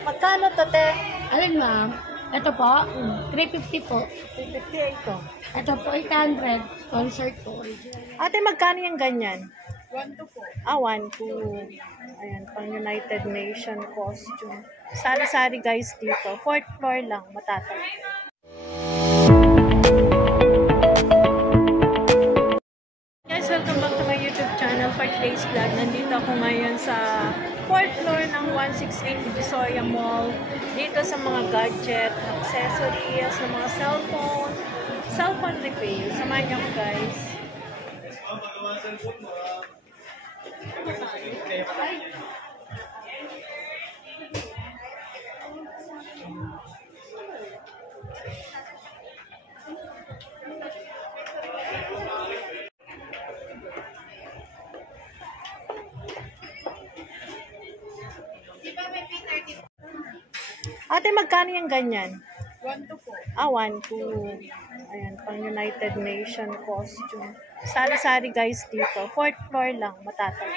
Magkano to, te? Alin, ma'am? Ito po, 350 po. 350 ito. Ito po, 800. Concert po. Ate, magkano yung ganyan? 1-2 po. 1-2. Ayan, pang United Nation costume. Sari-sari guys dito. 4th floor lang, matatag. Guys, welcome back to my YouTube channel for today's vlog. Nandito ako ngayon sa 4th floor ng 168 Divisoria Mall. Dito sa mga gadget, accessories, ng mga cellphone repair. Samahan niyo ako guys. Ate, magkano yung ganyan? 1-2 po. 1-2. Ayan, pang United Nation costume. Sari-sari guys dito. 4th floor lang, matatag.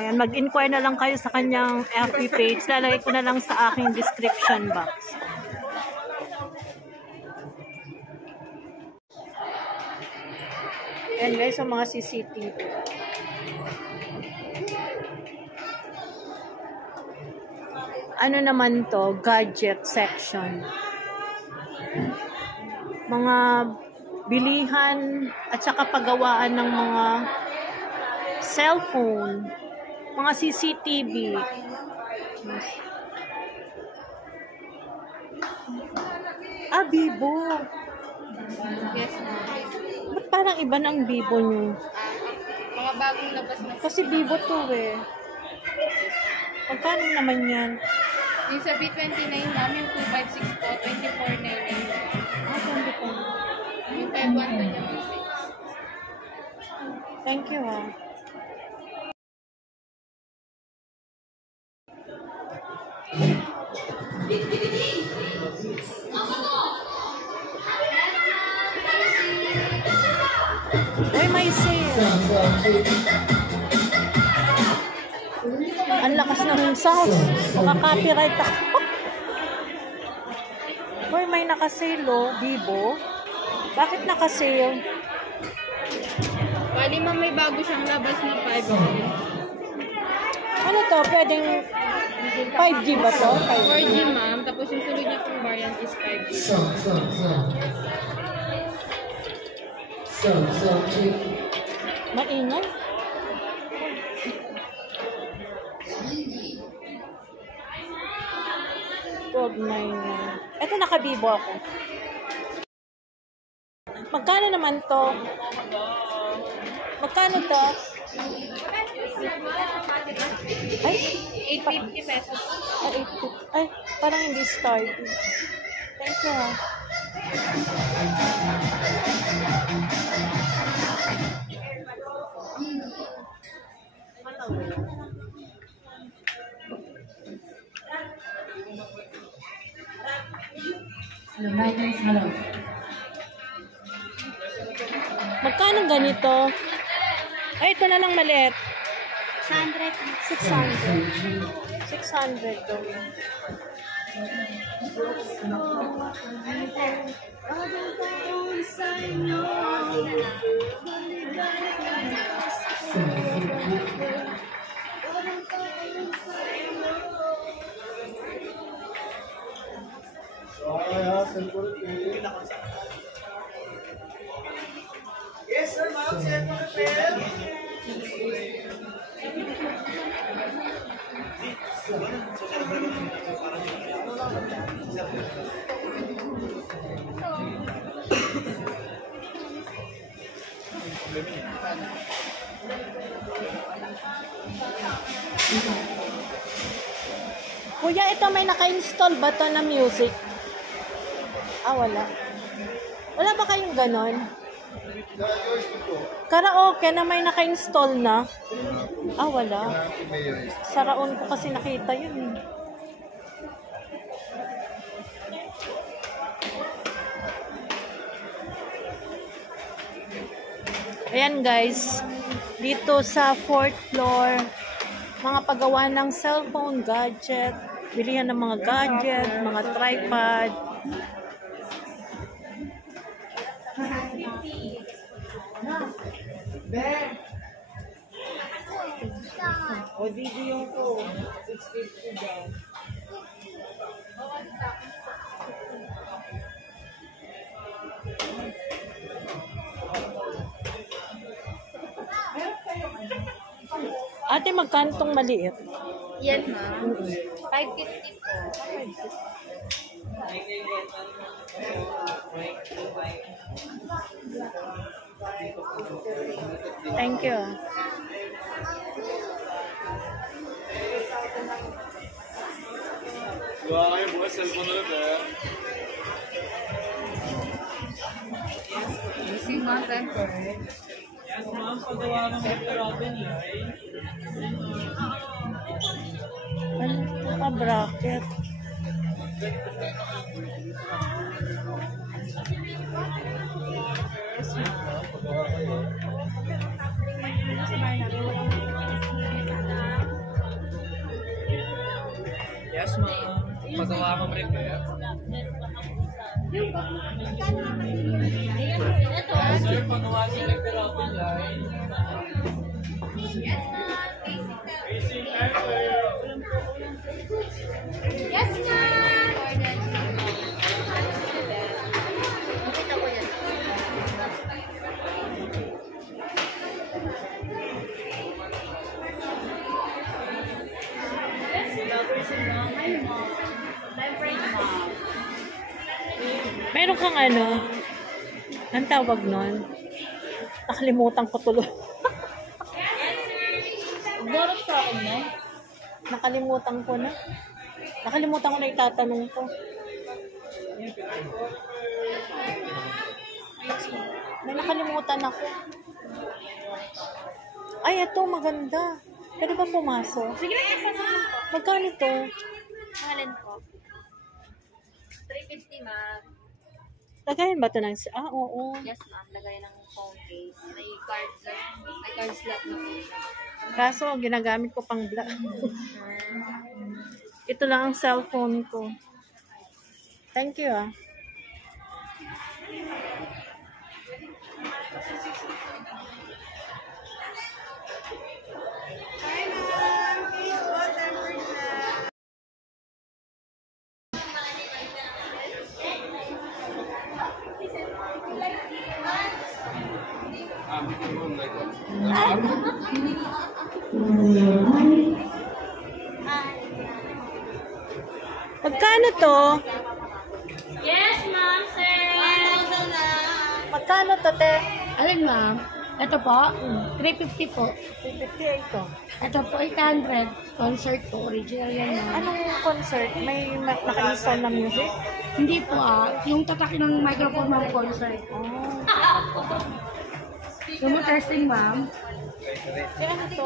Ayan, mag-inquire na lang kayo sa kanyang FB page. Lalagay ko na lang sa aking description box. Ayan guys, yung mga CCTV. Ano naman to? Gadget section. Mga bilihan at saka paggawaan ng mga cellphone, mga CCTV. Vivo. Yes, ma'am. Ba't parang iba ng Vivo nyo? Mga bagong labas na. Kasi Vivo to eh. Magkano naman yan? Yung sa B29, ma'am, yung 256 po, 2499. Ganda po. Yung 512 niya, 6. Thank you ha. Uy, may sale. Ang lakas ng sound. Maka-copyright ako. Uy, may naka-sale oh, Vivo. Bakit naka-sale? Bali, ma'am, may bago siyang labas na 5G. Ano to? Pwedeng 5G ba to? 4G, ma'am. Tapos yung sunod niya pong variant is 5G. Maingay. Ito naka-Vivo ako. Magkano naman to? Magkano to? Ay, 850 pesos. Ay, 850. Ay, parang hindi started. Thank you ha. Magkano ganito? Ay, ito na lang maliit. 600. 600 to. Yes, sir, ma'am. Sir, repair. Kuya, ito may naka-install ba to na music? Wala. Wala ba kayong ganon? Karaoke na may naka-install na? Wala. Sa Raon ko kasi nakita yun. Ayan guys, dito sa 4th floor, mga paggawa ng cellphone gadget, bilihan ng mga gadget, mga tripod. O, dito yung ko. 650 daw. Ate, magkano tong maliit? Yan ma'am. 550 po. Thank you. Gawa kayo bukas, cellphone ulit eh. Using ma'am temper. Yes, ma'am. Pagawa ng Mr. Robin eh. Ano ito ka bracket? Yes, ma'am. Pagawa ng repair. Sir, pagawa ng Mr. Robin line. Yes ma'am! Nakita ko yan. Meron kang ano? Ang tawag nun? Nakalimutan ko tuloy. Dorot sa akin no? Nakalimutan ko na. Nakalimutan ko na itatanong ko. May nakalimutan ako. Ay, ito maganda. Pwede ba pumasok? Sige na, yes ma'am. Magkano ito? Pangalan ko. 350 ma'am. Lagayan ba ito ng... oo. Yes ma'am, lagay ng phone case. May card slot na po. Kaso, ginagamit ko pang vlog. Ito lang ang cellphone ko. Thank you, ah. Magkano to? Yes ma'am, sir! 1,000 na! Magkano to, te? Alin ma'am? Ito po, 350 po. 350 ito. Ito po, 800. Concert po, original yan ma'am. Anong concert? May naka-install na music? Hindi po yung tatakin ng microphone ma'am, concert. Oh. Yung mo testing ma'am. Kaya ano to?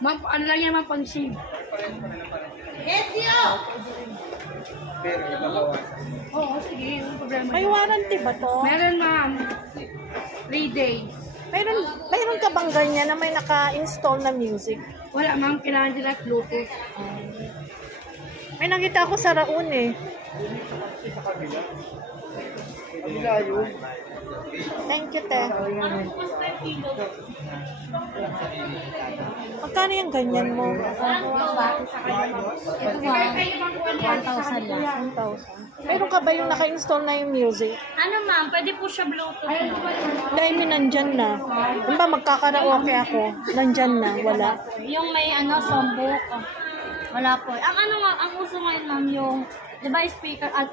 Ma'am, ano lang yan ma'am, pang-save. Pero, ibabawas. Oo, sige, yung problema. May warranty ba to? Meron ma'am, 3 days. Mayroon ka bang ganyan na may naka-install na music? Wala ma'am, kailangan nila Bluetooth. May nakita ako sa Raon eh. Kabila yun. Thank you, te. Magkano yung ganyan mo? Ito ma'am, 1,000 lang. 1,000. Meron ka ba yung naka-install na yung music? Ano ma'am, pwede po siya Bluetooth. Dahil may nandyan na. Ano ba, magkakaraoke ako? Nandyan na, wala. Yung may songbook. Wala po. Ang uso ngayon ma'am, yung, di ba, speaker at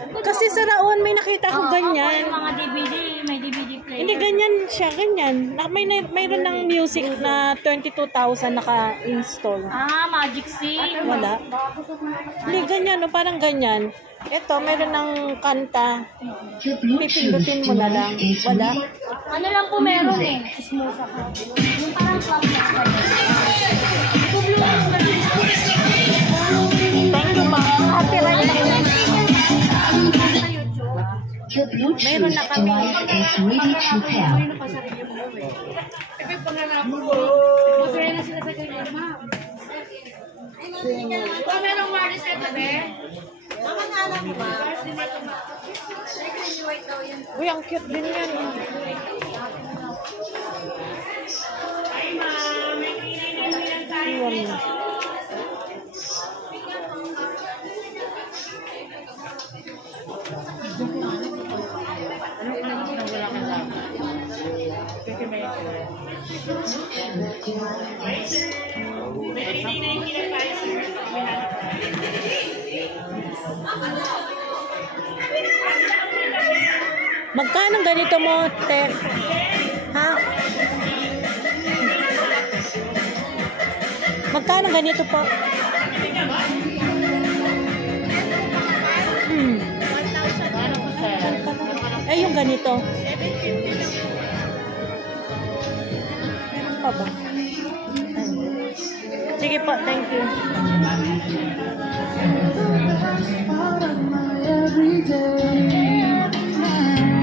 Kasi sa Raon, may nakita ko ganyan. yung mga DVD, may DVD player. Hindi, ganyan siya, ganyan. Mayroon ng music na 22,000 naka-install. Magic C. Wala. Hindi, ganyan, no? Parang ganyan. Ito, mayroon ng kanta. Pipindutin mo na lang. Wala. Ano lang po meron eh. Smooth ako. Yung parang club na Thank you, ma'am. Happy riding. sa YouTube. Your Bluetooth device is ready to pair. Masaya na sila sa ganyan, ma'am. Ito merong wireless na tabi. Mama, alam mo ba? Uy, ang cute din yan. Hi, ma'am. May kinay tayo. Iwan mo. Magkano ganito mo, te? Ha? Magkano ganito po? Eh, yung ganito. Meron pa ba? Sige po, thank you.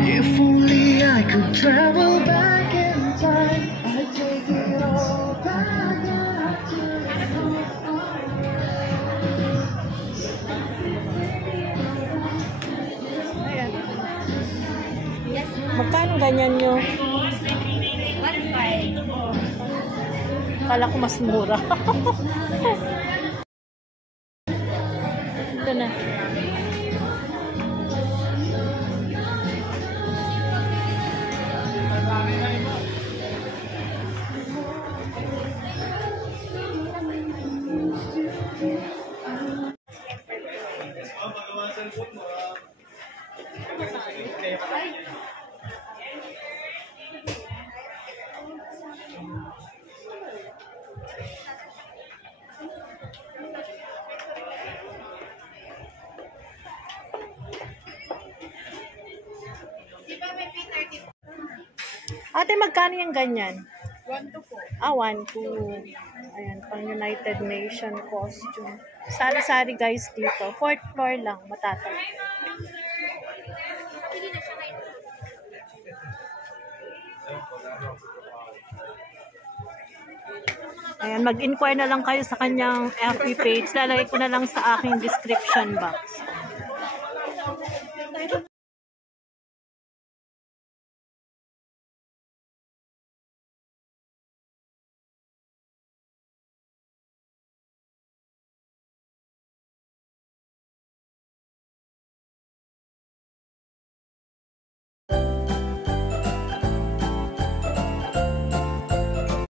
If only I could travel back in time, I'd take it all back to Ayan. Magkano ganyan nyo? 1.5. Kala ko mas mura. Ito na. Ate, magkano yung ganyan? 1.2 po. 1, 2. Ayan, pang United Nation costume. Sari-sari guys dito. 4th floor lang, matatag. Ayan, mag-inquire na lang kayo sa kanyang FB page. Lalagay ko na lang sa aking description box.